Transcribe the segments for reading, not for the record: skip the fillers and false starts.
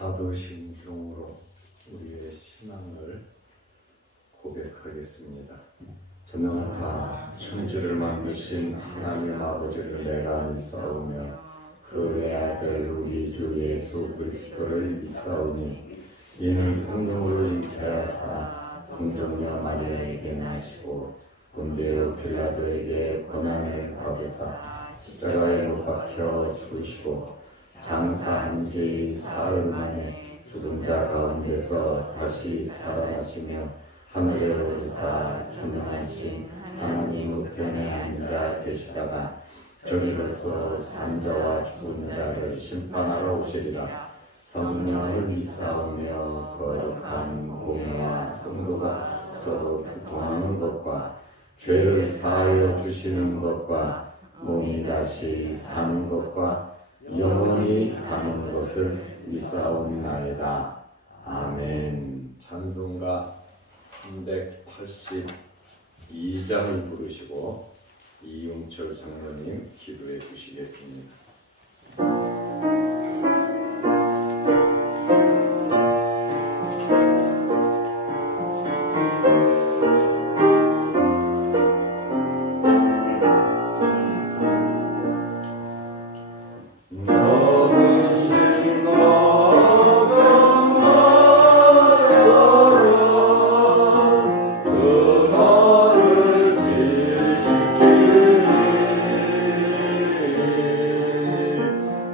사도신경으로 우리의 신앙을 고백하겠습니다. 전능하사 천지를 만드신 하나님 아버지를 내가 믿사오며 그 외아들 우리 주 예수 그리스도를 믿사오니 이는 성령으로 잉태하사 긍정녀 마리아에게 나시고 본디오 빌라도에게 고난을 받으사 십자가에 못 박혀 죽으시고 장사한 지 사흘 만에 죽은 자 가운데서 다시 살아나시며 하늘에 오르사 전능하신 하나님 우편에 앉아 계시다가 저리로서 산 자와 죽은 자를 심판하러 오시리라. 성령을 믿사오며 거룩한 공회와 성도가 서로 교통하는 것과 죄를 사하여 주시는 것과 몸이 다시 사는 것과 영원히 사는 것을 믿사옵나이다. 아멘. 찬송가 382장을 부르시고 이용철 장로님 기도해 주시겠습니다.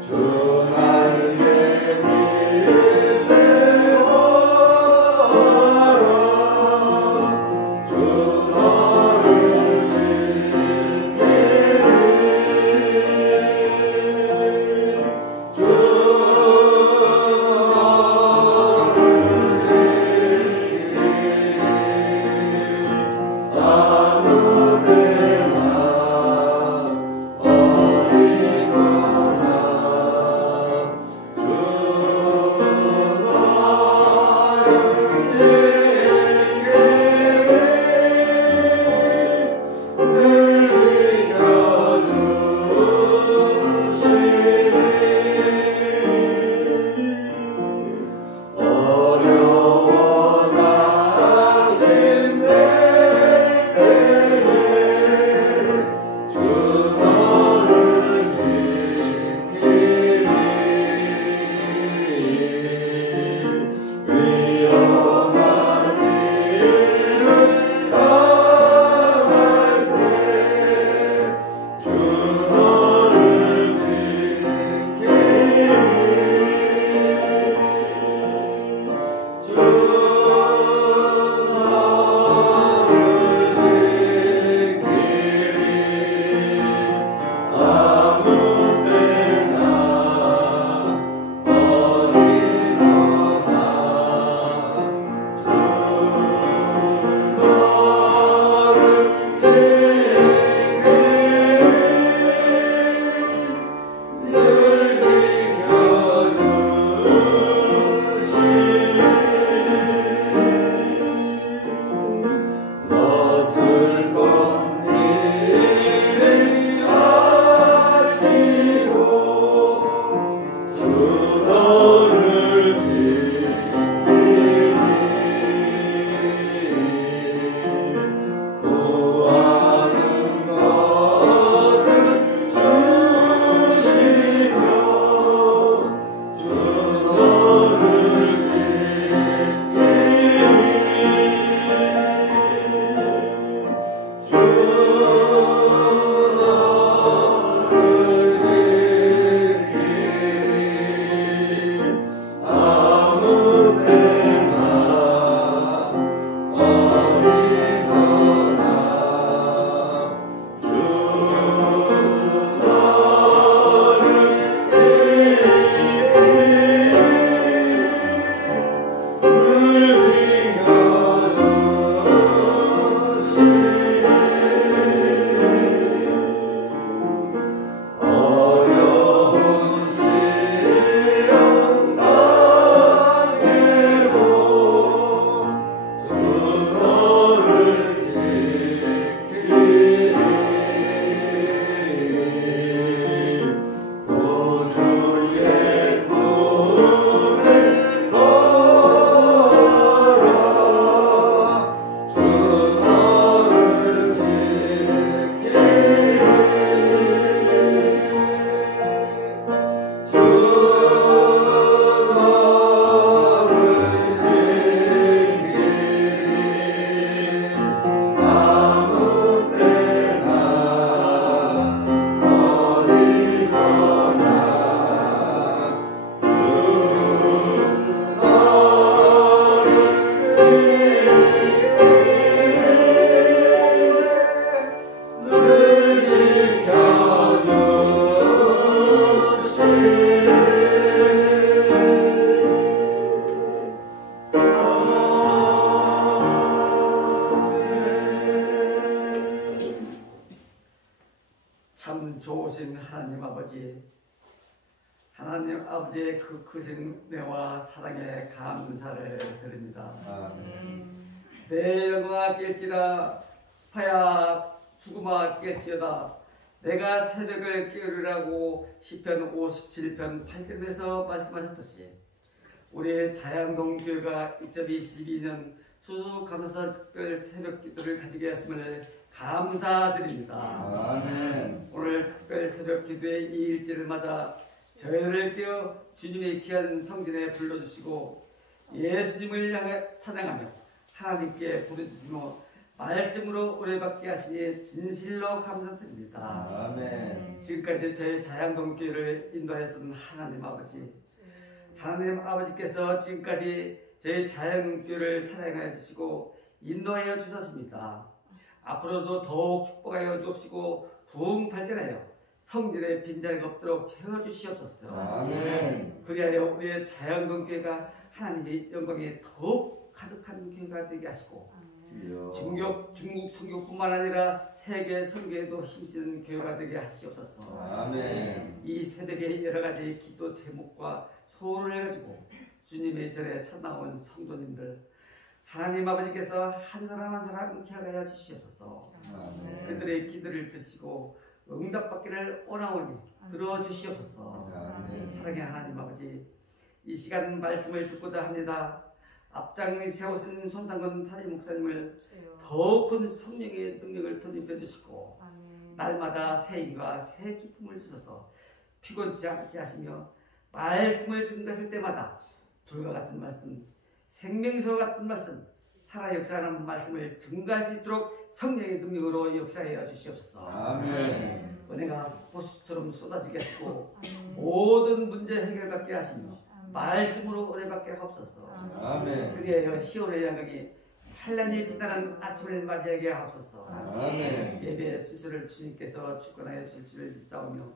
주 아버지, 하나님 아버지의 그 크신 은혜와 사랑에 감사를 드립니다. 내 영광아 깰지라 파야 죽음아 깰지어다. 내가 새벽을 깨우리라고 시편 57편 8절에서 말씀하셨듯이 우리 자양동 교회가 2022년 추수감사절 특별 새벽 기도를 가지게 하심을 감사드립니다. 아멘. 오늘 특별 새벽 기도의 이 일지를 맞아 저희를 깨워 주님의 귀한 성전에 불러주시고 예수님을 향해 찬양하며 하나님께 부르짖으며 말씀으로 오래받게 하시니 진실로 감사드립니다. 아멘. 지금까지 저희 자양동 교회를 인도하셨던 하나님 아버지, 하나님 아버지께서 지금까지 저희 자양교회를 사랑하여 주시고 인도하여 주셨습니다. 앞으로도 더욱 축복하여 주옵시고 부흥 발전하여 성전에 빈자리가 없도록 채워주시옵소서. 아멘. 그리하여 우리의 자양동 교회가 하나님의 영광에 더욱 가득한 교회가 되게 하시고 중국 선교뿐만 아니라 세계 선교에도 힘쓰는 교회가 되게 하시옵소서. 아멘. 이 새벽에 여러 가지 기도 제목과 소원을 해가지고 주님의 절에 찾아온 성도님들 하나님 아버지께서 한 사람 한 사람 기억하여 주시옵소서. 아멘. 그들의 기도를 드시고 응답받기를 원하오니 들어주시옵소서. 아멘. 사랑의 하나님 아버지, 이 시간 말씀을 듣고자 합니다. 앞장에 세우신 손상근 타임 목사님을 더 큰 성령의 능력을 덧입혀 주시고 날마다 새 힘과 새 기쁨을 주셔서 피곤치 않게 하시며 말씀을 증거하실 때마다 불과 같은 말씀, 생명수 같은 말씀, 살아 역사하는 말씀을 증거할 수 있도록 성령의 능력으로 역사하여 주시옵소서. 아멘. 은혜가 보수처럼 쏟아지게 하시고 모든 문제 해결받게 하시며 말씀으로 은혜받게 하옵소서. 아멘. 그리하여 시온의 영광이 찬란히 빛나는 아침을 맞이하게 하옵소서. 아멘. 예배의 순서를 주님께서 주권하여 주실 줄을 믿사오며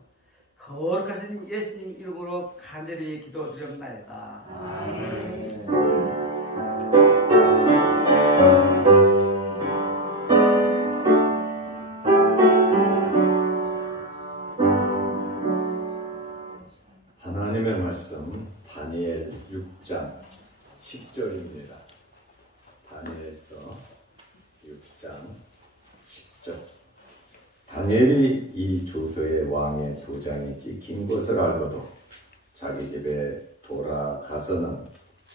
거룩하신 예수님 이름으로 간절히 기도드렸나이다. 아멘. 하나님의 말씀 다니엘 6장 10절입니다. 다니엘서 6장 10절. 다니엘이 이 조서의 왕의 도장이 찍힌 것을 알고도 자기 집에 돌아가서는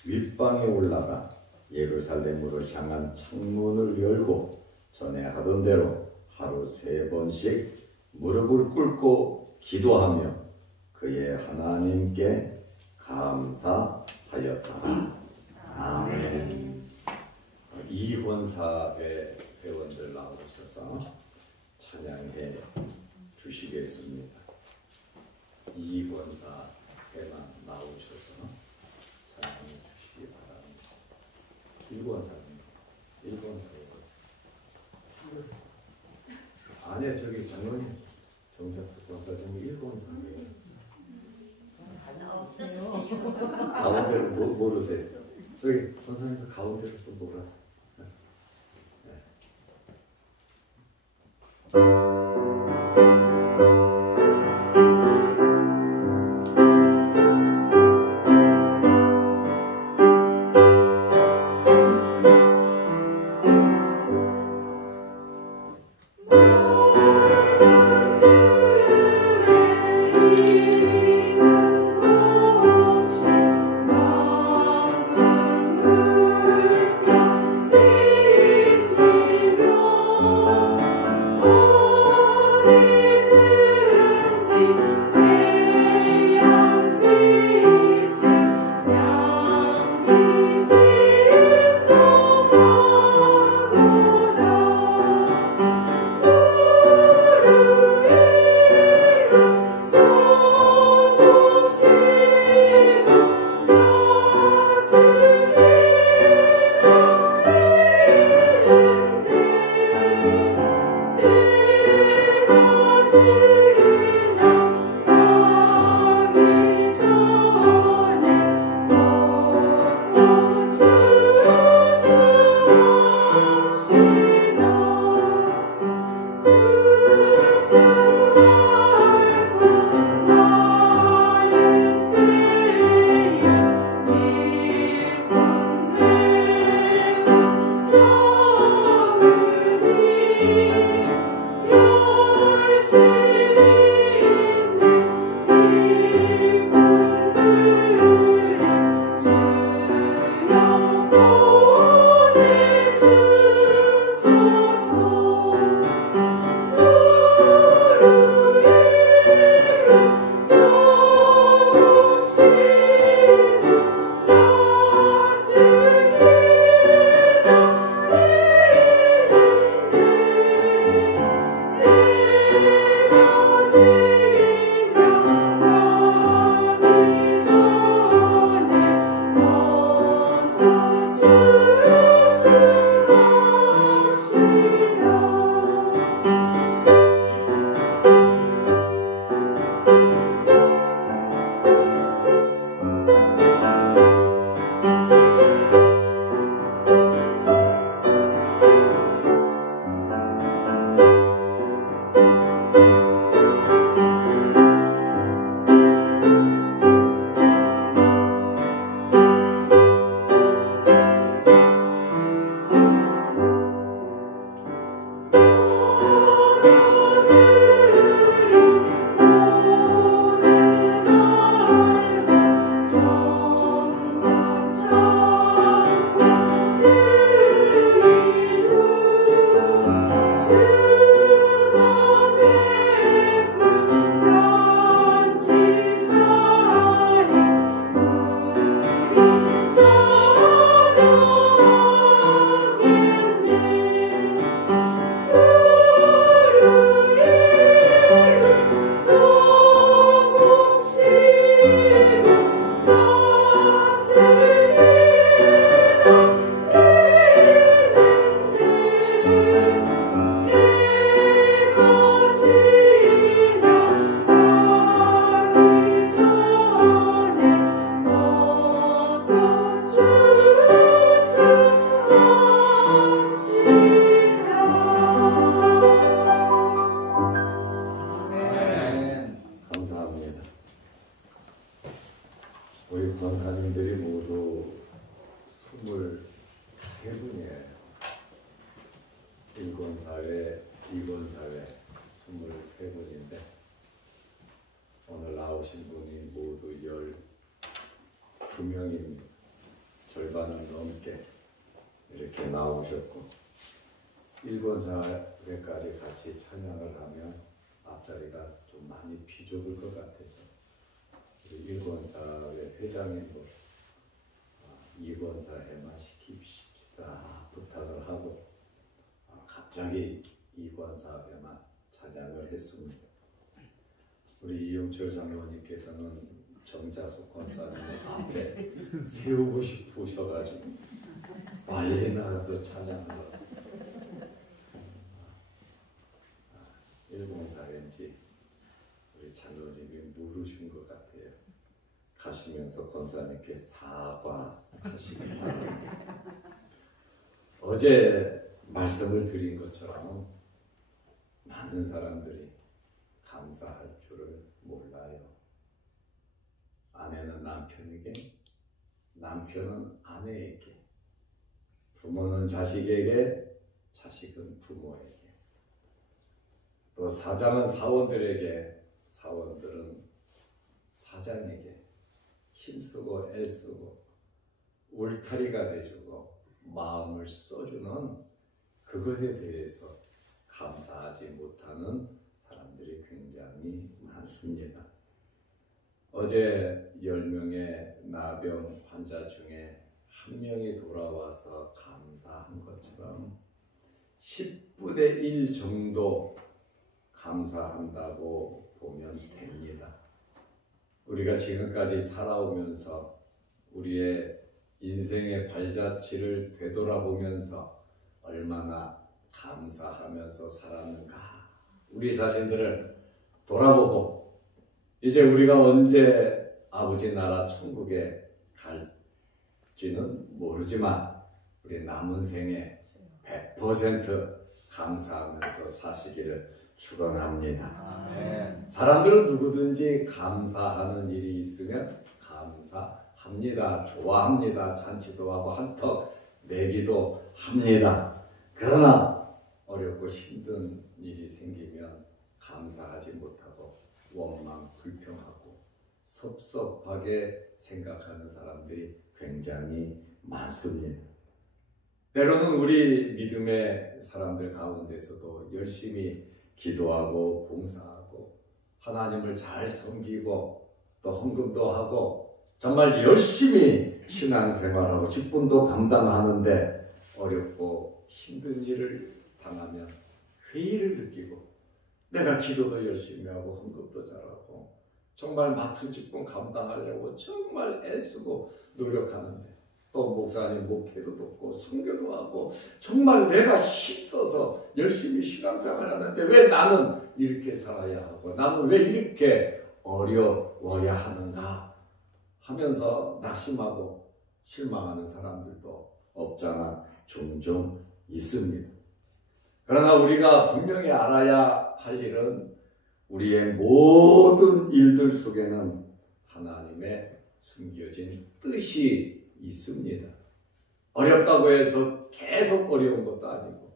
윗방에 올라가 예루살렘으로 향한 창문을 열고 전에 하던 대로 하루 3번씩 무릎을 꿇고 기도하며 그의 하나님께 감사하였다. 아멘. 이권사의 회원들 나오셔서 찬양해 주시겠습니다. 이권사 회만 나오셔서 찬양해 주시기 바랍니다. 일권사입니다. 일권사 안에 저기 장로님 정작숙 권사님이 일권사예요. 가운데를 모르세요. 저기 권사님도 가운데를 좀 몰았어요. 권사님들이 모두 23분이에요. 1권사회, 2권사회 23분인데 오늘 나오신 분이 모두 12명입니다. 절반을 넘게 이렇게 나오셨고 1권사회까지 같이 찬양을 하면 앞자리가 좀 많이 비좁을 것 같아서 우리 1권사회 회장님도 2권사회만 시킵시다 부탁을 하고 갑자기 2권사회만 찬양을 했습니다. 우리 이용철 장로님께서는 정자숙 권사님 앞에 세우고 싶으셔가지고 빨리 나가서 찬양하라고 1권사회인지 우리 장로님이 물으신 것 같아요. 가시면서 권사님께 사과하시기 바랍니다. 어제 말씀을 드린 것처럼 많은 사람들이 감사할 줄을 몰라요. 아내는 남편에게, 남편은 아내에게, 부모는 자식에게, 자식은 부모에게, 또 사장은 사원들에게, 사원들은 사장에게 힘쓰고 애쓰고 울타리가 돼주고 마음을 써주는 그것에 대해서 감사하지 못하는 사람들이 굉장히 많습니다. 어제 10명의 나병 환자 중에 1명이 돌아와서 감사한 것처럼 10분의 1 정도 감사한다고 보면 됩니다. 우리가 지금까지 살아오면서 우리의 인생의 발자취를 되돌아보면서 얼마나 감사하면서 살았는가, 우리 자신들을 돌아보고 이제 우리가 언제 아버지 나라 천국에 갈지는 모르지만 우리 남은 생에 100% 감사하면서 사시기를 축원합니다. 사람들은 누구든지 감사하는 일이 있으면 감사합니다. 좋아합니다. 잔치도 하고 한턱 내기도 합니다. 그러나 어렵고 힘든 일이 생기면 감사하지 못하고 원망 불평하고 섭섭하게 생각하는 사람들이 굉장히 많습니다. 때로는 우리 믿음의 사람들 가운데서도 열심히 기도하고 봉사하고 하나님을 잘 섬기고 또 헌금도 하고 정말 열심히 신앙생활하고 직분도 감당하는데 어렵고 힘든 일을 당하면 회의를 느끼고 내가 기도도 열심히 하고 헌금도 잘하고 정말 맡은 직분 감당하려고 정말 애쓰고 노력하는데 또 목사님 목회도 돕고 선교도 하고 정말 내가 힘써서 열심히 신앙생활 하는데 왜 나는 이렇게 살아야 하고 나는 왜 이렇게 어려워야 하는가 하면서 낙심하고 실망하는 사람들도 없잖아 종종 있습니다. 그러나 우리가 분명히 알아야 할 일은 우리의 모든 일들 속에는 하나님의 숨겨진 뜻이 있습니다. 어렵다고 해서 계속 어려운 것도 아니고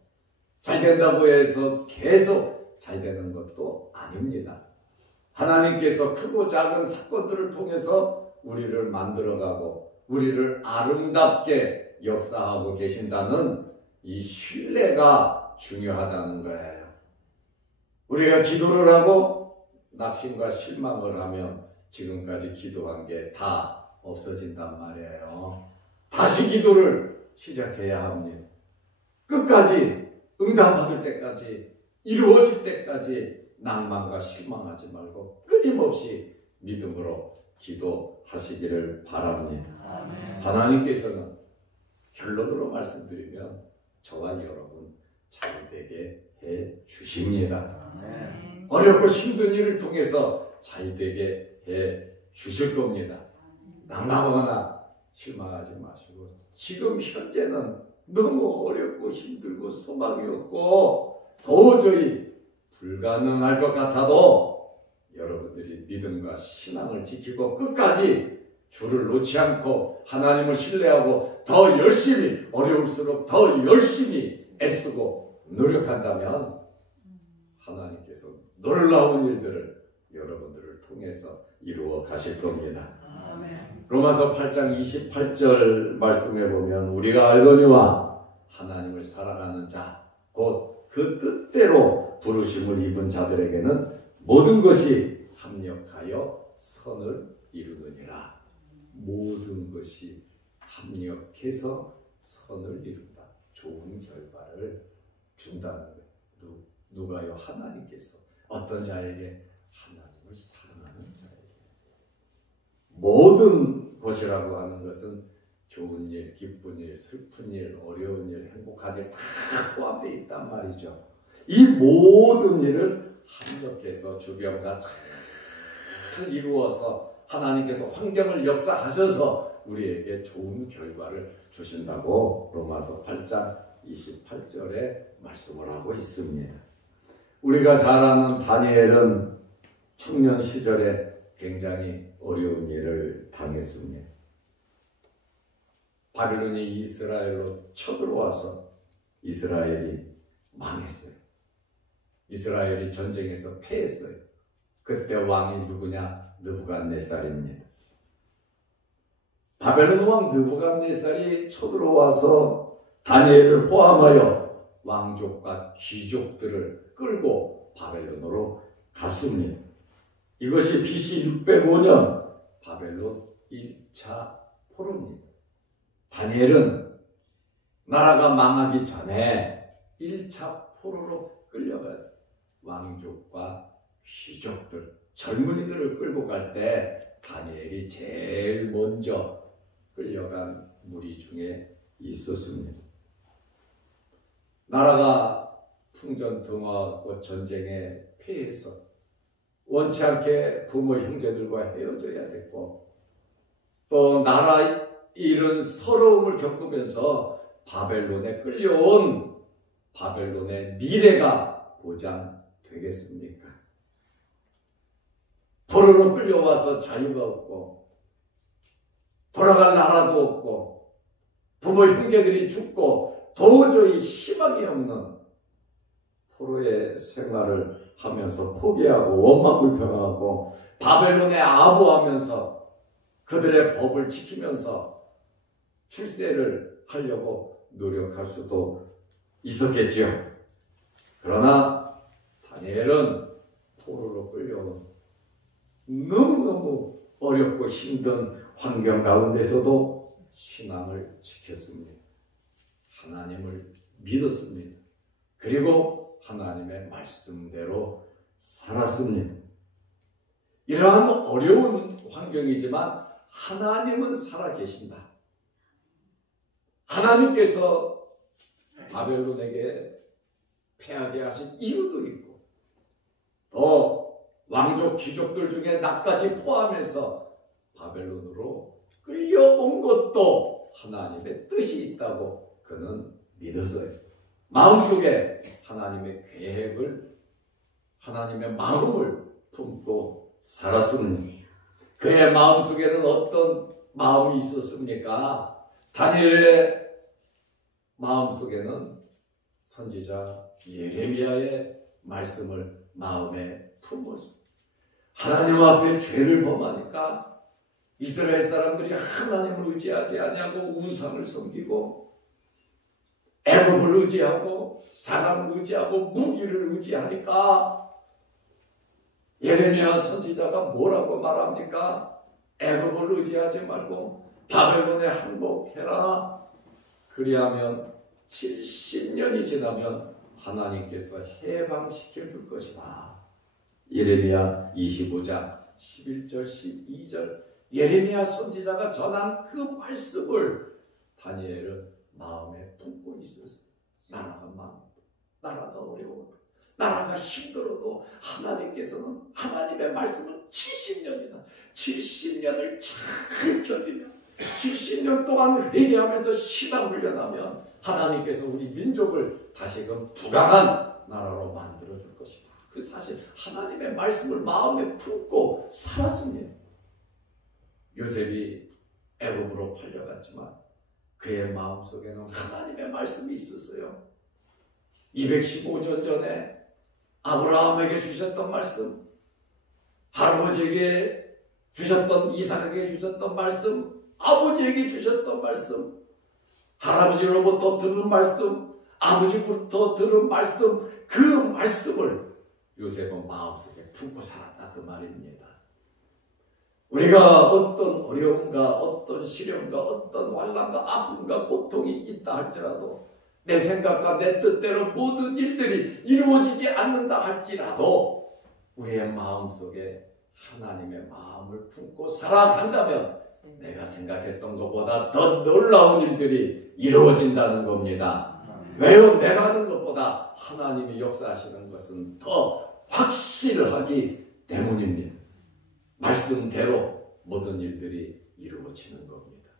잘 된다고 해서 계속 잘 되는 것도 아닙니다. 하나님께서 크고 작은 사건들을 통해서 우리를 만들어가고 우리를 아름답게 역사하고 계신다는 이 신뢰가 중요하다는 거예요. 우리가 기도를 하고 낙심과 실망을 하면 지금까지 기도한 게 다 없어진단 말이에요. 다시 기도를 시작해야 합니다. 끝까지 응답받을 때까지 이루어질 때까지 낭만과 실망하지 말고 끊임없이 믿음으로 기도하시기를 바랍니다. 아멘. 하나님께서는 결론으로 말씀드리면 저와 여러분 잘되게 해 주십니다. 아멘. 어렵고 힘든 일을 통해서 잘되게 해 주실 겁니다. 낭망하거나 실망하지 마시고 지금 현재는 너무 어렵고 힘들고 소망이 없고 도저히 불가능할 것 같아도 여러분들이 믿음과 신앙을 지키고 끝까지 주를 놓지 않고 하나님을 신뢰하고 더 열심히 어려울수록 더 열심히 애쓰고 노력한다면 하나님께서 놀라운 일들을 여러분들을 통해서 이루어 가실 겁니다. 아멘. 로마서 8장 28절 말씀해 보면 우리가 알거니와 하나님을 사랑하는 자 곧 그 뜻대로 부르심을 입은 자들에게는 모든 것이 합력하여 선을 이루느니라. 모든 것이 합력해서 선을 이룬다. 좋은 결과를 준다는 거예요. 누가요? 하나님께서. 어떤 자에게? 하나님을 사랑하는 자에게. 모든 것이라고 하는 것은 좋은 일, 기쁜 일, 슬픈 일, 어려운 일, 행복한 일 다 포함되어 있단 말이죠. 이 모든 일을 합력해서 주변과 잘 이루어서 하나님께서 환경을 역사하셔서 우리에게 좋은 결과를 주신다고 로마서 8장 28절에 말씀을 하고 있습니다. 우리가 잘 아는 다니엘은 청년 시절에 굉장히 어려운 일을 당했습니다. 바빌론이 이스라엘로 쳐들어와서 이스라엘이 망했어요. 이스라엘이 전쟁에서 패했어요. 그때 왕이 누구냐? 느부갓네살입니다. 바벨론 왕 느부갓네살이 쳐들어와서 다니엘을 포함하여 왕족과 귀족들을 끌고 바벨론으로 갔습니다. 이것이 BC 605년 바벨론 1차 포로입니다. 다니엘은 나라가 망하기 전에 1차 포로로 끌려갔어요. 왕족과 귀족들, 젊은이들을 끌고 갈 때 다니엘이 제일 먼저 끌려간 무리 중에 있었습니다. 나라가 풍전등화하고 전쟁에 패해서 원치 않게 부모 형제들과 헤어져야 됐고 또 나라 이런 서러움을 겪으면서 바벨론에 끌려온 바벨론의 미래가 보장되겠습니까? 포로로 끌려와서 자유가 없고 돌아갈 나라도 없고 부모 형제들이 죽고 도저히 희망이 없는 포로의 생활을 하면서 포기하고 원망 불평하고 바벨론에 아부하면서 그들의 법을 지키면서 출세를 하려고 노력할 수도 있었겠지요. 그러나 다니엘은 포로로 끌려온 너무너무 어렵고 힘든 환경 가운데서도 신앙을 지켰습니다. 하나님을 믿었습니다. 그리고 하나님의 말씀대로 살았습니다. 이러한 어려운 환경이지만 하나님은 살아계신다. 하나님께서 바벨론에게 패하게 하신 이유도 있고 또 왕족 귀족들 중에 나까지 포함해서 바벨론으로 끌려온 것도 하나님의 뜻이 있다고 그는 믿었어요. 마음속에 하나님의 계획을, 하나님의 마음을 품고 살았습니다. 그의 마음속에는 어떤 마음이 있었습니까? 다니엘의 마음속에는 선지자 예레미야의 말씀을 마음에 품었습니다. 하나님 앞에 죄를 범하니까 이스라엘 사람들이 하나님을 의지하지 아니하고 우상을 섬기고 애굽을 의지하고 사람을 의지하고 무기를 의지하니까 예레미야 선지자가 뭐라고 말합니까? 애굽을 의지하지 말고 바벨론에 항복해라. 그리하면 70년이 지나면 하나님께서 해방시켜 줄 것이다. 예레미야 25장 11절 12절 예레미야 선지자가 전한 그 말씀을 다니엘은 마음에 품고 있었어요. 나라가 많아도, 나라가 어려워도, 나라가 힘들어도 하나님께서는 하나님의 말씀은 70년이다. 70년을 잘 견디며 70년 동안 회개하면서 신앙 훈련하면 하나님께서 우리 민족을 다시금 부강한 나라로 만들어줄 것이다. 그 사실 하나님의 말씀을 마음에 품고 살았습니다. 요셉이 애굽으로 팔려갔지만 그의 마음속에는 하나님의 말씀이 있었어요. 215년 전에 아브라함에게 주셨던 말씀, 할아버지에게 주셨던, 이삭에게 주셨던 말씀, 아버지에게 주셨던 말씀, 할아버지로부터 들은 말씀, 아버지부터 들은 말씀, 그 말씀을 요셉은 마음속에 품고 살았다 그 말입니다. 우리가 어떤 어려움과 어떤 시련과 어떤 환난과 아픔과 고통이 있다 할지라도 내 생각과 내 뜻대로 모든 일들이 이루어지지 않는다 할지라도 우리의 마음속에 하나님의 마음을 품고 살아간다면 내가 생각했던 것보다 더 놀라운 일들이 이루어진다는 겁니다. 왜요? 내가 하는 것보다 하나님이 역사하시는 것은 더 확실하기 때문입니다. 말씀대로 모든 일들이 이루어지는 겁니다.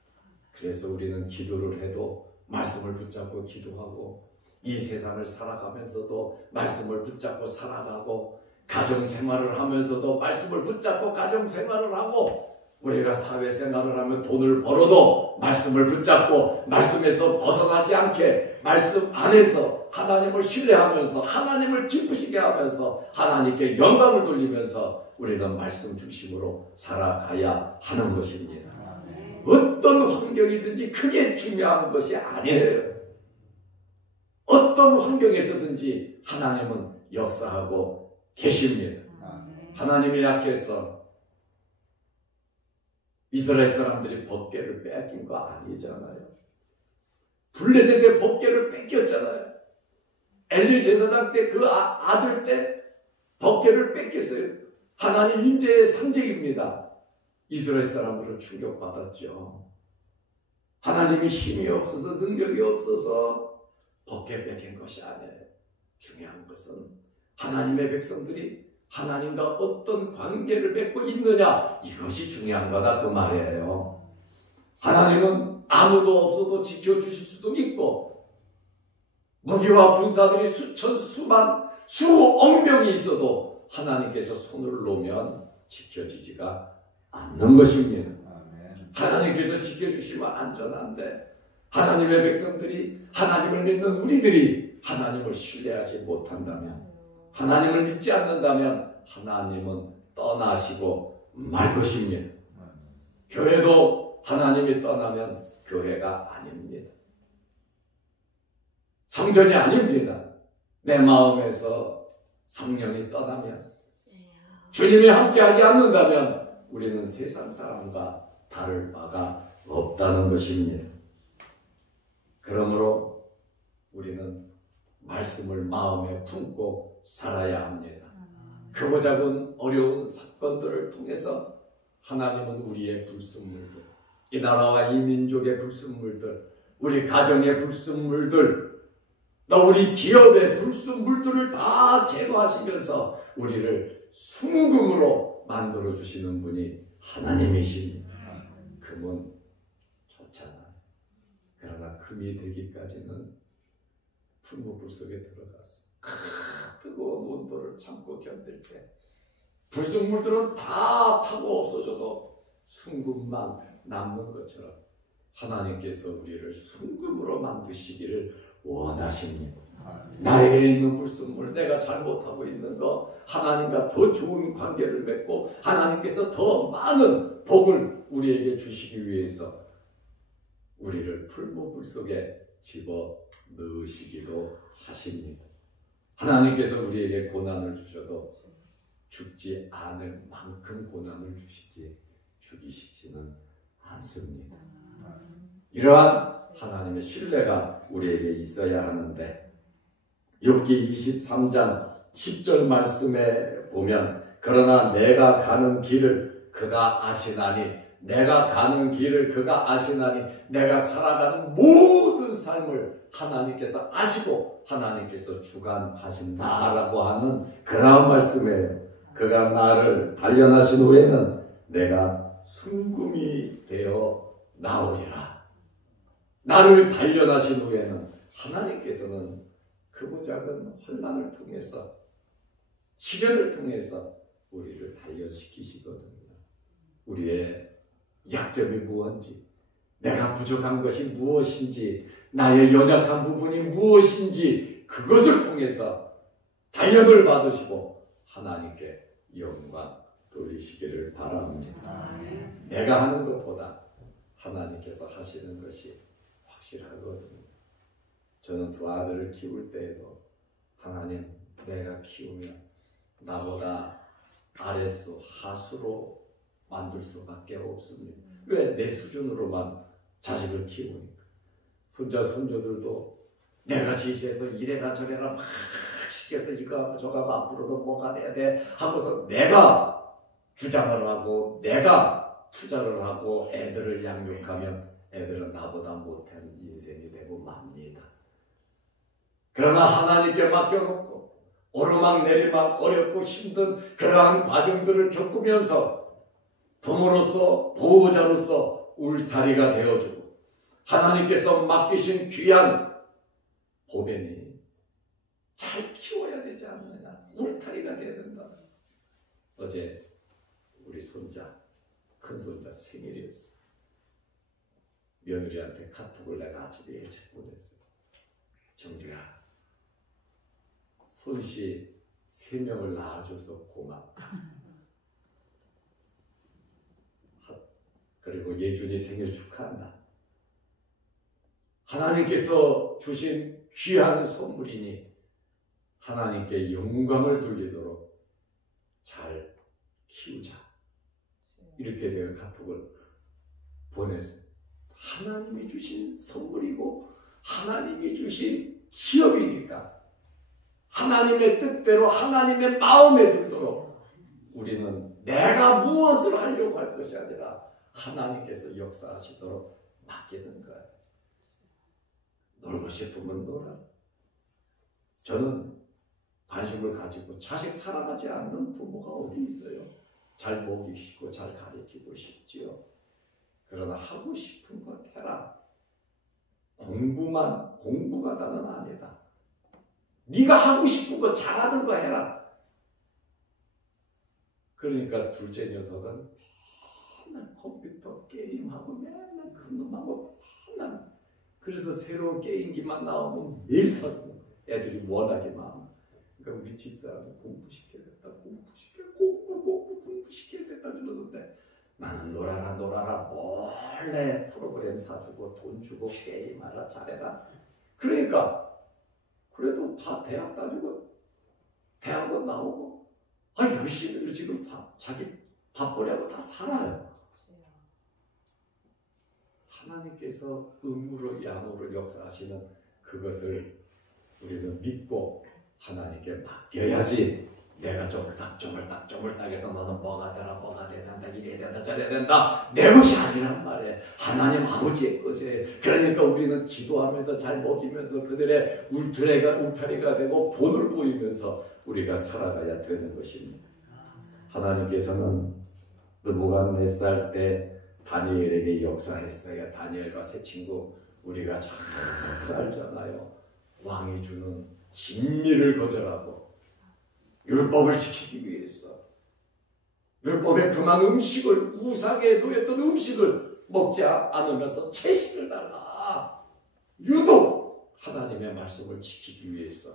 그래서 우리는 기도를 해도 말씀을 붙잡고 기도하고 이 세상을 살아가면서도 말씀을 붙잡고 살아가고 가정생활을 하면서도 말씀을 붙잡고 가정생활을 하고 우리가 사회생활을 하면 돈을 벌어도 말씀을 붙잡고 말씀에서 벗어나지 않게 말씀 안에서 하나님을 신뢰하면서 하나님을 기쁘시게 하면서 하나님께 영광을 돌리면서 우리는 말씀 중심으로 살아가야 하는 것입니다. 어떤 환경이든지 그게 중요한 것이 아니에요. 어떤 환경에서든지 하나님은 역사하고 계십니다. 하나님의 약해서 이스라엘 사람들이 법궤를 빼앗긴 거 아니잖아요. 블레셋의 법궤를 뺏겼잖아요. 엘리 제사장 때 그 아들 때 법궤를 뺏겼어요. 하나님 임재의 상징입니다. 이스라엘 사람들은 충격받았죠. 하나님이 힘이 없어서 능력이 없어서 법궤 뺏긴 것이 아니에요. 중요한 것은 하나님의 백성들이 하나님과 어떤 관계를 맺고 있느냐, 이것이 중요한 거다 그 말이에요. 하나님은 아무도 없어도 지켜주실 수도 있고 무기와 군사들이 수천 수만 수억 명이 있어도 하나님께서 손을 놓으면 지켜지지가 않는 것입니다. 하나님께서 지켜주시면 안전한데 하나님의 백성들이, 하나님을 믿는 우리들이 하나님을 신뢰하지 못한다면, 하나님을 믿지 않는다면 하나님은 떠나시고 말 것입니다. 교회도 하나님이 떠나면 교회가 아닙니다. 성전이 아닙니다. 내 마음에서 성령이 떠나면, 주님이 함께하지 않는다면 우리는 세상 사람과 다를 바가 없다는 것입니다. 그러므로 우리는 말씀을 마음에 품고 살아야 합니다. 크고 작은 어려운 사건들을 통해서 하나님은 우리의 불순물들, 이 나라와 이 민족의 불순물들, 우리 가정의 불순물들, 또 우리 기업의 불순물들을 다 제거하시면서 우리를 순금으로 만들어주시는 분이 하나님이십니다. 금은 좋잖아요. 그러나 금이 되기까지는 풀무불 속에 들어가서 뜨거운 온도를 참고 견딜 때 불순물들은 다 타고 없어져도 순금만 남는 것처럼 하나님께서 우리를 순금으로 만드시기를 원하십니다. 나에게 있는 불순물, 내가 잘못하고 있는 거, 하나님과 더 좋은 관계를 맺고 하나님께서 더 많은 복을 우리에게 주시기 위해서 우리를 풀무불 속에 집어 넣으시기도 하십니다. 하나님께서 우리에게 고난을 주셔도 죽지 않을 만큼 고난을 주시지 죽이시지는 않습니다. 이러한 하나님의 신뢰가 우리에게 있어야 하는데, 욥기 23장 10절 말씀에 보면, 그러나 내가 가는 길을 그가 아시나니, 내가 가는 길을 그가 아시나니, 내가 살아가는 모든 삶을 하나님께서 아시고 하나님께서 주관하신다라고 하는 그러한 말씀이에요. 그가 나를 단련하신 후에는 내가 순금이 되어 나오리라. 나를 단련하신 후에는 하나님께서는 크고 작은 혼란을 통해서, 시련을 통해서 우리를 단련시키시거든요. 우리의 약점이 무엇인지, 내가 부족한 것이 무엇인지, 나의 연약한 부분이 무엇인지 그것을 통해서 단련을 받으시고 하나님께 영광 돌리시기를 바랍니다. 내가 하는 것보다 하나님께서 하시는 것이 확실하거든요. 저는 두 아들을 키울 때에도 하나님, 내가 키우면 나보다 아랫수, 하수로 만들 수밖에 없습니다. 왜? 내 수준으로만 자식을 키우니까. 손자, 손녀들도 내가 지시해서 이래라 저래라 막 시켜서 이거 저거 앞으로도 뭐가 돼야 돼 하고서 내가 주장을 하고 내가 투자를 하고 애들을 양육하면 애들은 나보다 못한 인생이 되고 맙니다. 그러나 하나님께 맡겨놓고 오르막 내리막 어렵고 힘든 그러한 과정들을 겪으면서 부모로서 보호자로서 울타리가 되어주고 하나님께서 맡기신 귀한 보배니 잘 키워야 되지 않느냐, 울타리가 돼야 된다. 어제 우리 손자, 큰 손자 생일이었어요. 며느리한테 카톡을 내가 아침에 일찍 보냈어요. 정주야, 손씨 3명을 낳아줘서 고맙다. 그리고 예준이 생일 축하한다. 하나님께서 주신 귀한 선물이니 하나님께 영광을 돌리도록 잘 키우자. 이렇게 제가 카톡을 보냈어요. 하나님이 주신 선물이고 하나님이 주신 기업이니까 하나님의 뜻대로 하나님의 마음에 들도록 우리는 내가 무엇을 하려고 할 것이 아니라 하나님께서 역사하시도록 맡기는 거예요. 놀고 싶으면 놀아. 저는 관심을 가지고 자식 사랑하지 않는 부모가 어디 있어요. 잘 먹이시고 잘 가르치고 싶지요. 그러나 하고 싶은 것 해라. 공부가 나는 아니다. 네가 하고 싶은 거 잘하는 거 해라. 그러니까 둘째 녀석은 맨날 컴퓨터 게임하고 맨날 그 놈하고 맨날 그래서 새로운 게임기만 나오면 매일 사주는 거예요. 애들이 원하기만. 그러니까 우리 집사람은 공부시켜야겠다. 공부시켜야겠다 그러는데 나는 놀아라 몰래 프로그램 사주고 돈 주고 게임하라 잘해라. 그러니까 그래도 다 대학 다니고 대학원 나오고 열심히들 지금 다 자기 밥벌이하고 다 살아요. 하나님께서 음으로 양으로 역사하시는 그것을 우리는 믿고 하나님께 맡겨야지. 내가 쪼물딱 해서 너는 뭐가 돼야 된다, 이래야 된다, 저래야 된다. 내 것이 아니란 말이에요. 하나님 아버지의 것이에요. 그러니까 우리는 기도하면서 잘 먹이면서 그들의 울타리가 되고 본을 보이면서 우리가 살아가야 되는 것입니다. 하나님께서는 느부갓네살 때 다니엘에게 역사했어요. 다니엘과 세 친구 우리가 잘 알잖아요. 왕이 주는 진미를 거절하고 율법을 지키기 위해서 율법에 금한 음식을 우상에 놓였던 음식을 먹지 않으면서 채식을 달라. 유독 하나님의 말씀을 지키기 위해서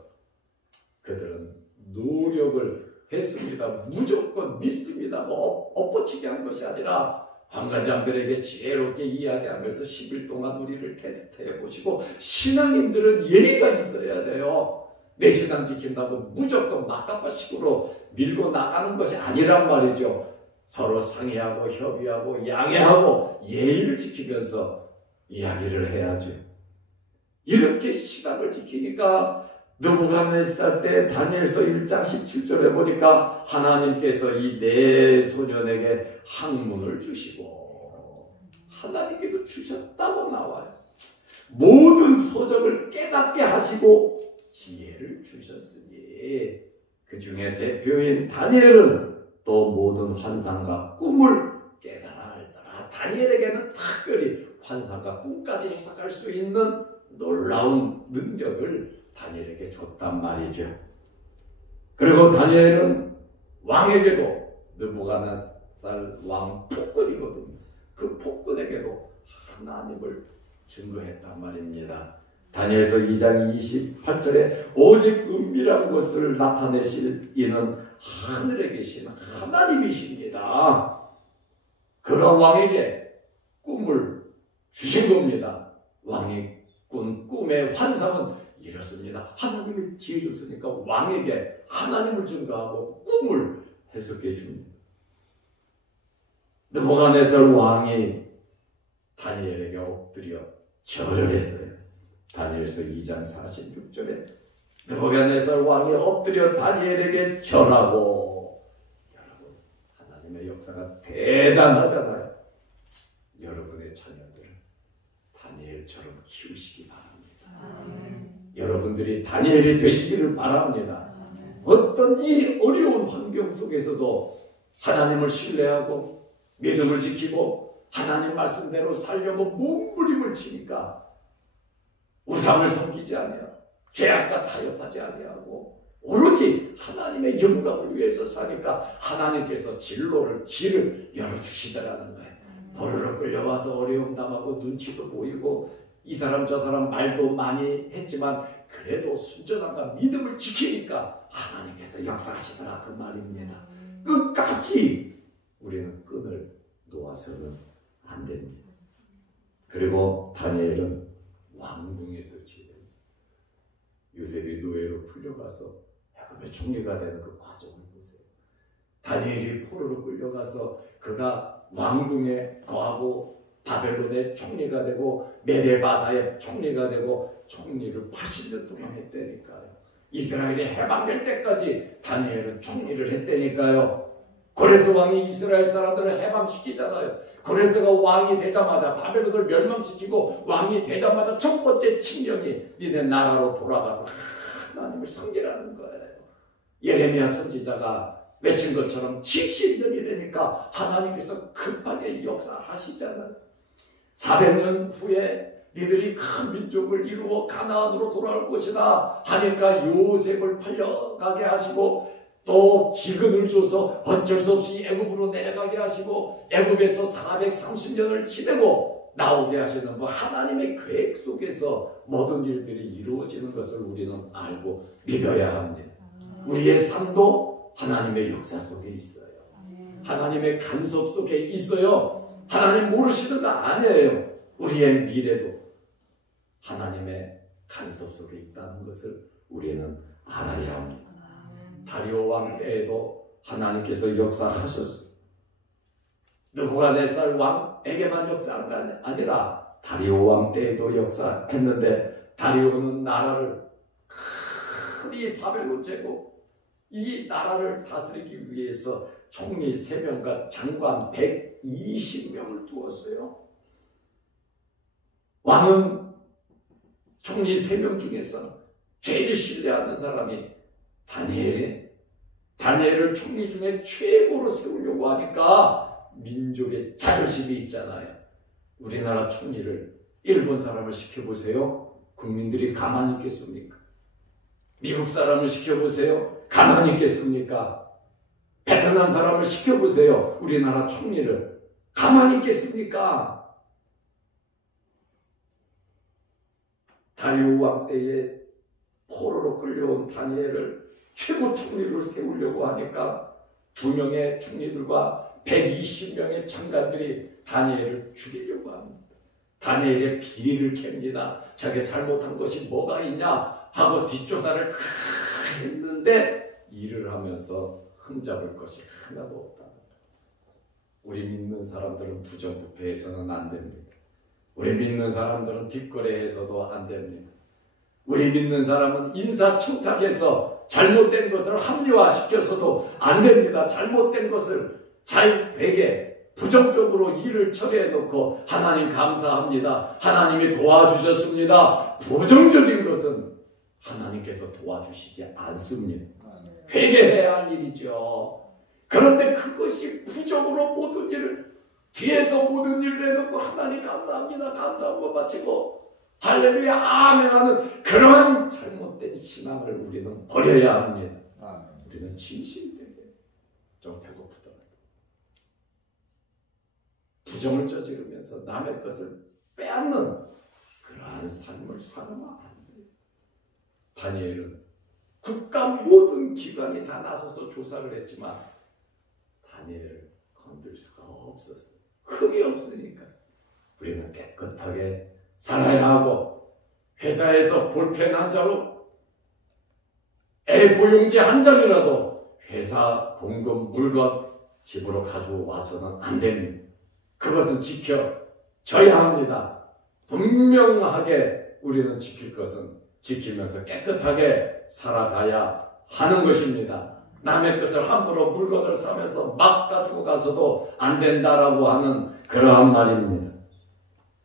그들은 노력을 했습니다. 무조건 믿습니다. 엎어치게 한 것이 아니라 관관장들에게 지혜롭게 이야기하면서 10일 동안 우리를 테스트해 보시고 신앙인들은 예의가 있어야 돼요. 내 신앙 지킨다고 무조건 막가파식으로 밀고 나가는 것이 아니란 말이죠. 서로 상의하고 협의하고 양해하고 예의를 지키면서 이야기를 해야죠. 이렇게 신앙을 지키니까 느부갓네살 때 다니엘서 1장 17절에 보니까 하나님께서 이 네 소년에게 학문을 주시고 하나님께서 주셨다고 나와요. 모든 서적을 깨닫게 하시고 지혜를 주셨으니 그 중에 대표인 다니엘은 또 모든 환상과 꿈을 깨달아 알더라. 다니엘에게는 특별히 환상과 꿈까지 해석할 수 있는 놀라운 능력을 다니엘에게 줬단 말이죠. 그리고 다니엘은 왕에게도 느부갓네살 왕 폭군이거든요. 그 폭군에게도 하나님을 증거했단 말입니다. 다니엘서 2장 28절에 오직 은밀한 것을 나타내실 이는 하늘에 계신 하나님이십니다. 그가 왕에게 꿈을 주신 겁니다. 왕이 꾼 꿈의 환상은 이렇습니다. 하나님이 지혜 줬으니까 왕에게 하나님을 증거하고 꿈을 해석해 줍니다. 느부갓네살 왕이 다니엘에게 엎드려 절을 했어요. 다니엘서 2장 46절에 느부갓네살 왕이 엎드려 다니엘에게 절하고. 여러분, 하나님의 역사가 대단하잖아요. 여러분의 자녀들을 다니엘처럼 키우시기 바랍니다. 여러분들이 다니엘이 되시기를 바랍니다. 어떤 이 어려운 환경 속에서도 하나님을 신뢰하고 믿음을 지키고 하나님 말씀대로 살려고 몸부림을 치니까 우상을 섬기지 아니하고 죄악과 타협하지 아니하고 오로지 하나님의 영광을 위해서 사니까 하나님께서 길을 열어주시더라는 거예요. 도로로 끌려와서 어려움 당하고 눈치도 보이고 이 사람 저 사람 말도 많이 했지만 그래도 순전함과 믿음을 지키니까 하나님께서 역사하시더라 그 말입니다. 끝까지 우리는 끈을 놓아서는 안 됩니다. 그리고 다니엘은 왕궁에서 지냈어요. 요셉이 노예로 풀려가서 야곱의 총리가 되는 그 과정을 보세요. 다니엘이 포로로 끌려가서 그가 왕궁에 거하고 바벨론의 총리가 되고 메데바사의 총리가 되고 총리를 80년 동안 했다니까요. 이스라엘이 해방될 때까지 다니엘은 총리를 했다니까요. 고레스 왕이 이스라엘 사람들을 해방시키잖아요. 고레스가 왕이 되자마자 바벨론을 멸망시키고 왕이 되자마자 첫 번째 칙령이 니네 나라로 돌아가서 하나님을 섬기라는 거예요. 예레미야 선지자가 외친 것처럼 70년이 되니까 하나님께서 급하게 역사하시잖아요. 400년 후에 니들이 큰 민족을 이루어 가나안으로 돌아올 것이다 하니까 요셉을 팔려가게 하시고 또 기근을 줘서 어쩔 수 없이 애굽으로 내려가게 하시고 애굽에서 430년을 지내고 나오게 하시는 그 하나님의 계획 속에서 모든 일들이 이루어지는 것을 우리는 알고 믿어야 합니다. 우리의 삶도 하나님의 역사 속에 있어요. 하나님의 간섭 속에 있어요. 하나님 모르시는 거 아니에요. 우리의 미래도 하나님의 간섭 속에 있다는 것을 우리는 알아야 합니다. 다리오 왕 때에도 하나님께서 역사하셨어요. 느부갓네살 왕에게만 역사한 게 아니라 다리오 왕 때에도 역사했는데, 다리오는 나라를 크게 바벨론 제국, 이 나라를 다스리기 위해서 총리 3명과 장관 120명을 두었어요. 왕은 총리 3명 중에서 제일 신뢰하는 사람이 다니엘을 총리 중에 최고로 세우려고 하니까 민족의 자존심이 있잖아요. 우리나라 총리를 일본 사람을 시켜보세요. 국민들이 가만히 있겠습니까? 미국 사람을 시켜보세요. 가만히 있겠습니까? 베트남 사람을 시켜보세요. 우리나라 총리를 가만히 있겠습니까? 다리오 왕 때에 포로로 끌려온 다니엘을 최고 총리로 세우려고 하니까 2명의 총리들과 120명의 장관들이 다니엘을 죽이려고 합니다. 다니엘의 비리를 캡니다. 자기가 잘못한 것이 뭐가 있냐 하고 뒷조사를 다 했는데 일을 하면서 흠잡을 것이 하나도 없다. 우리 믿는 사람들은 부정부패해서는 안 됩니다. 우리 믿는 사람들은 뒷거래해서도 안 됩니다. 우리 믿는 사람은 인사청탁해서 잘못된 것을 합리화시켜서도 안 됩니다. 잘못된 것을 잘 되게 부정적으로 일을 처리해놓고 하나님 감사합니다, 하나님이 도와주셨습니다, 부정적인 것은 하나님께서 도와주시지 않습니다. 회개해야 할 일이죠. 그런데 그것이 부정으로 모든 일을, 뒤에서 모든 일을 해놓고 하나님 감사합니다, 감사하고 마치고 할렐루야 아멘 하는 그러한 잘못된 신앙을 우리는 버려야 합니다. 우리는 진실되게 좀 배고프더라도 부정을 저지르면서 남의 것을 빼앗는 그러한 삶을 살아만 안 돼요. 다니엘은 국가 모든 기관이 다 나서서 조사를 했지만 다니엘을 건들 수가 없었어요. 흠이 없으니까. 우리는 깨끗하게 살아야 하고, 회사에서 볼펜 한 자로 A4용지 한 장이라도 회사 공급 물건 집으로 가져와서는 안 됩니다. 그것은 지켜져야 합니다. 분명하게 우리는 지킬 것은 지키면서 깨끗하게 살아가야 하는 것입니다. 남의 것을 함부로 물건을 사면서 막 가지고 가서도 안 된다라고 하는 그러한 말입니다.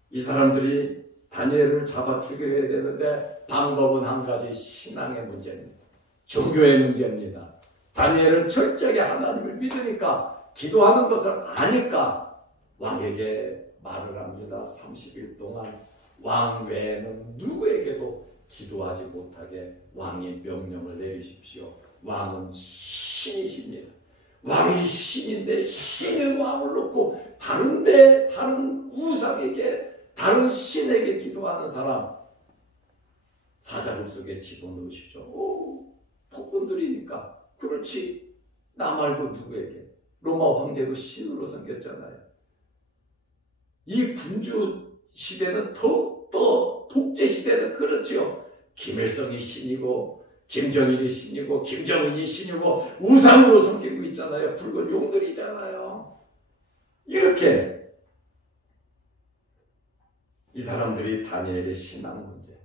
이 사람들이 다니엘을 잡아 죽여야 되는데 방법은 한 가지, 신앙의 문제입니다. 종교의 문제입니다. 다니엘은 철저하게 하나님을 믿으니까, 기도하는 것을 아니까 왕에게 말을 합니다. 30일 동안 왕 외에는 누구에게도 기도하지 못하게 왕이 명령을 내리십시오. 왕은 신이십니다. 왕이 신인데 신의 왕을 놓고 다른 우상에게, 다른 신에게 기도하는 사람 사자굴 속에 집어넣으십시오. 폭군들이니까. 그렇지, 나 말고 누구에게. 로마 황제도 신으로 섬겼잖아요. 이 군주 시대는 더욱더, 독재 시대는 그렇지요. 김일성이 신이고 김정일이 신이고 김정은이 신이고 우상으로 섬기고 있잖아요. 붉은 용들이잖아요. 이렇게 이 사람들이 다니엘의 신앙 문제,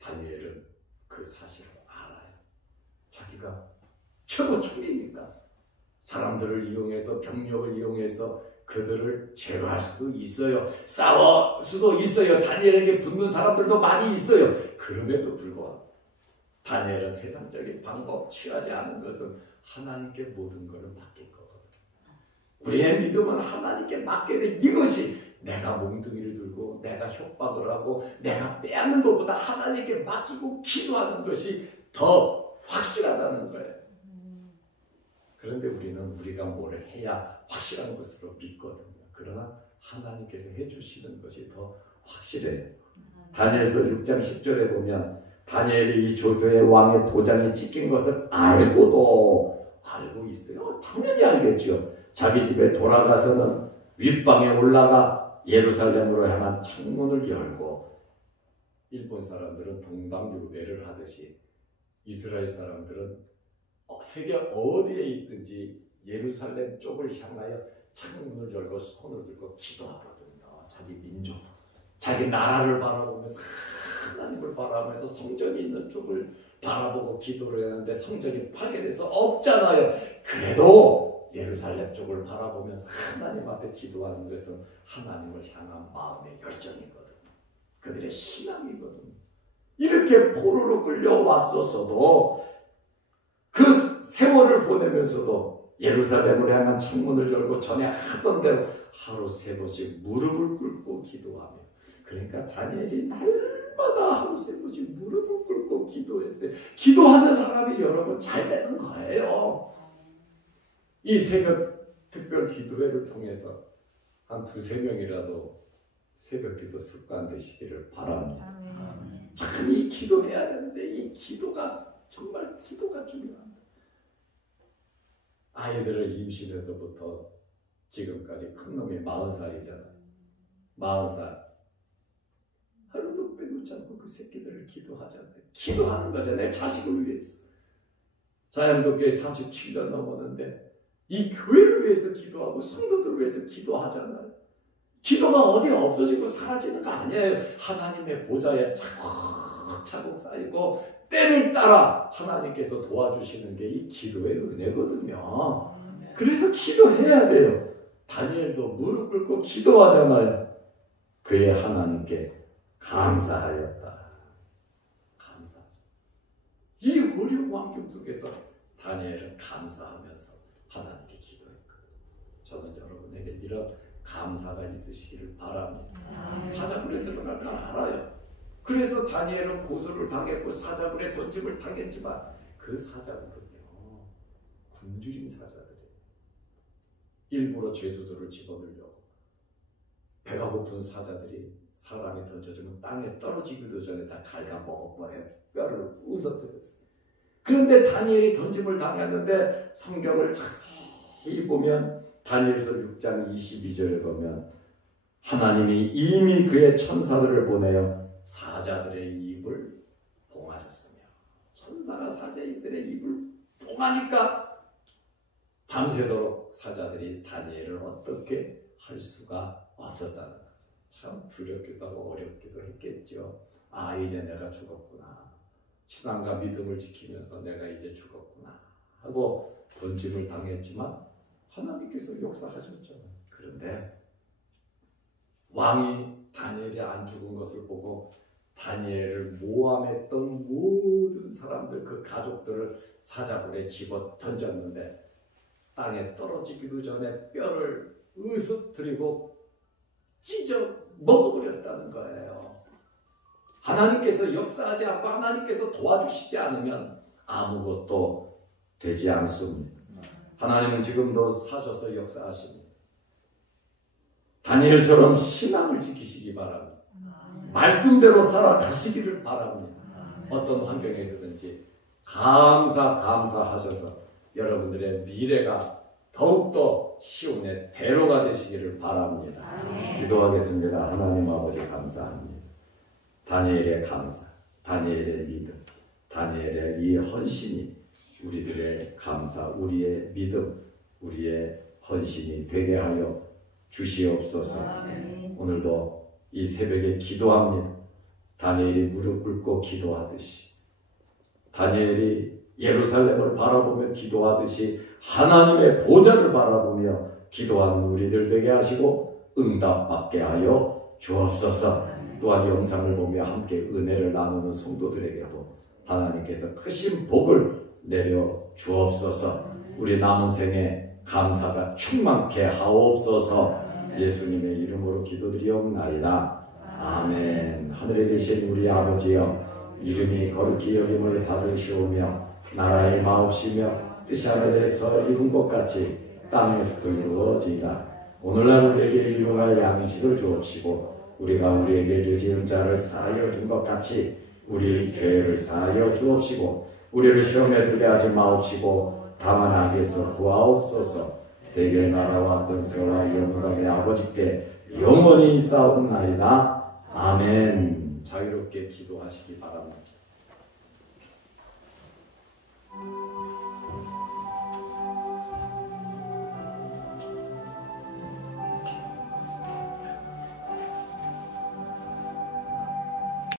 다니엘은 그 사실을 알아요. 자기가 최고 총리니까 사람들을 이용해서, 병력을 이용해서 그들을 제거할 수도 있어요. 싸울 수도 있어요. 다니엘에게 붙는 사람들도 많이 있어요. 그럼에도 불구하고 다니엘은 세상적인 방법 취하지 않은 것은 하나님께 모든 것을 맡길 거거든요. 우리의 믿음은 하나님께 맡게 돼. 이것이 내가 몽둥이를 들고 내가 협박을 하고 내가 빼앗는 것보다 하나님께 맡기고 기도하는 것이 더 확실하다는 거예요. 그런데 우리는 우리가 뭘 해야 확실한 것으로 믿거든요. 그러나 하나님께서 해주시는 것이 더 확실해요. 다니엘서 6장 10절에 보면 다니엘이 이 조서의 왕의 도장이 찍힌 것을 알고 있어요. 당연히 알겠죠. 자기 집에 돌아가서는 윗방에 올라가 예루살렘으로 향한 창문을 열고, 일본 사람들은 동방유배를 하듯이 이스라엘 사람들은 세계 어디에 있든지 예루살렘 쪽을 향하여 창문을 열고 손을 들고 기도하거든요. 자기 민족, 자기 나라를 바라보면서, 하나님을 바라보면서 성전이 있는 쪽을 바라보고 기도를 했는데 성전이 파괴돼서 없잖아요. 그래도 예루살렘 쪽을 바라보면서 하나님 앞에 기도하는 것은 하나님을 향한 마음의 열정이거든요. 그들의 신앙이거든요. 이렇게 포로로 끌려왔었어도 그 세월을 보내면서도 예루살렘을 향한 창문을 열고 전에 하던 대로 하루 3번씩 무릎을 꿇고 기도하며, 그러니까 다니엘이 날마다 하루 3번씩 무릎을 꿇고 기도했어요. 기도하는 사람이 여러분 잘 되는 거예요. 이 새벽 특별 기도회를 통해서 한 2-3명이라도 새벽 기도 습관 되시기를 바랍니다. 참 이 기도해야 되는데 이 기도가 정말 기도가 중요합니다. 아이들을 임신해서부터 지금까지 큰 놈이 40살이잖아요. 40살. 하루도 빼놓지 않고 그 새끼들을 기도하잖아요. 기도하는 거잖아요. 자식을 위해서. 자연도교회 37년 넘었는데 이 교회를 위해서 기도하고 성도들을 위해서 기도하잖아요. 기도가 어디 없어지고 사라지는 거 아니에요. 하나님의 보좌에 차곡차곡 쌓이고 때를 따라 하나님께서 도와주시는 게 이 기도의 은혜거든요. 그래서 기도해야 돼요. 다니엘도 무릎 꿇고 기도하잖아요. 그의 하나님께 감사하였다. 감사하죠. 이 어려운 환경 속에서 다니엘은 감사하면서 하나님께 기도했거든요. 저는 여러분에게 이런 감사가 있으시기를 바랍니다. 사자굴에 들어갈 걸 알아요. 그래서 다니엘은 고소를 당했고 사자굴에 던짐을 당했지만 그 사자굴은요, 굶주린 사자들이에요. 일부러 죄수들을 집어넣으려고 배가 고픈 사자들이 사람이 던져주면 땅에 떨어지기도 전에 다 갉아먹어버려요. 뼈를 으서뜨렸어요. 그런데 다니엘이 던짐을 당했는데 성경을 자세히 보면 다니엘서 6장 22절에 보면 하나님이 이미 그의 천사들을 보내어 사자들의 입을 봉하셨으며, 천사가 사자들의 입을 봉하니까 밤새도록 사자들이 다니엘을 어떻게 할 수가 없었다는 거죠. 참 두렵기도 하고 어렵기도 했겠죠. 아, 이제 내가 죽었구나. 신앙과 믿음을 지키면서 내가 이제 죽었구나 하고 던짐을 당했지만 하나님께서 역사하셨잖아요. 그런데 왕이 다니엘이 안 죽은 것을 보고 다니엘을 모함했던 모든 사람들, 그 가족들을 사자굴에 집어 던졌는데 땅에 떨어지기도 전에 뼈를 으스트리고 찢어 먹어버렸다는 거예요. 하나님께서 역사하지 않고 하나님께서 도와주시지 않으면 아무것도 되지 않습니다. 하나님은 지금도 사셔서 역사하십니다. 다니엘처럼 신앙을 지키시기 바랍니다. 말씀대로 살아가시기를 바랍니다. 어떤 환경에서든지 감사하셔서 여러분들의 미래가 더욱더 시온의 대로가 되시기를 바랍니다. 기도하겠습니다. 하나님 아버지 감사합니다. 다니엘의 감사, 다니엘의 믿음, 다니엘의 이 헌신이 우리들의 감사, 우리의 믿음, 우리의 헌신이 되게 하여 주시옵소서. 오늘도 이 새벽에 기도합니다. 다니엘이 무릎 꿇고 기도하듯이, 다니엘이 예루살렘을 바라보며 기도하듯이 하나님의 보좌를 바라보며 기도하는 우리들 되게 하시고 응답받게 하여 주옵소서. 또한 영상을 보며 함께 은혜를 나누는 성도들에게도 하나님께서 크신 복을 내려 주옵소서. 우리 남은 생에 감사가 충만케 하옵소서. 예수님의 이름으로 기도드리옵나이다. 아멘. 하늘에 계신 우리 아버지여, 이름이 거룩히 여김을 받으시오며 나라의 마옵시며 뜻이 하늘에서 이룬 것 같이 땅에서도 이루어지이다. 오늘날 우리에게 일용할 양식을 주옵시고 우리가 우리에게 죄지은 자를 사하여 준 것 같이 우리 죄를 사하여 주옵시고 우리를 시험에 들게 하지 마옵시고 다만 악에서 구하옵소서. 대개 나라와 권세와 영광의 아버지께 영원히 있사옵나이다. 아멘. 자유롭게 기도하시기 바랍니다.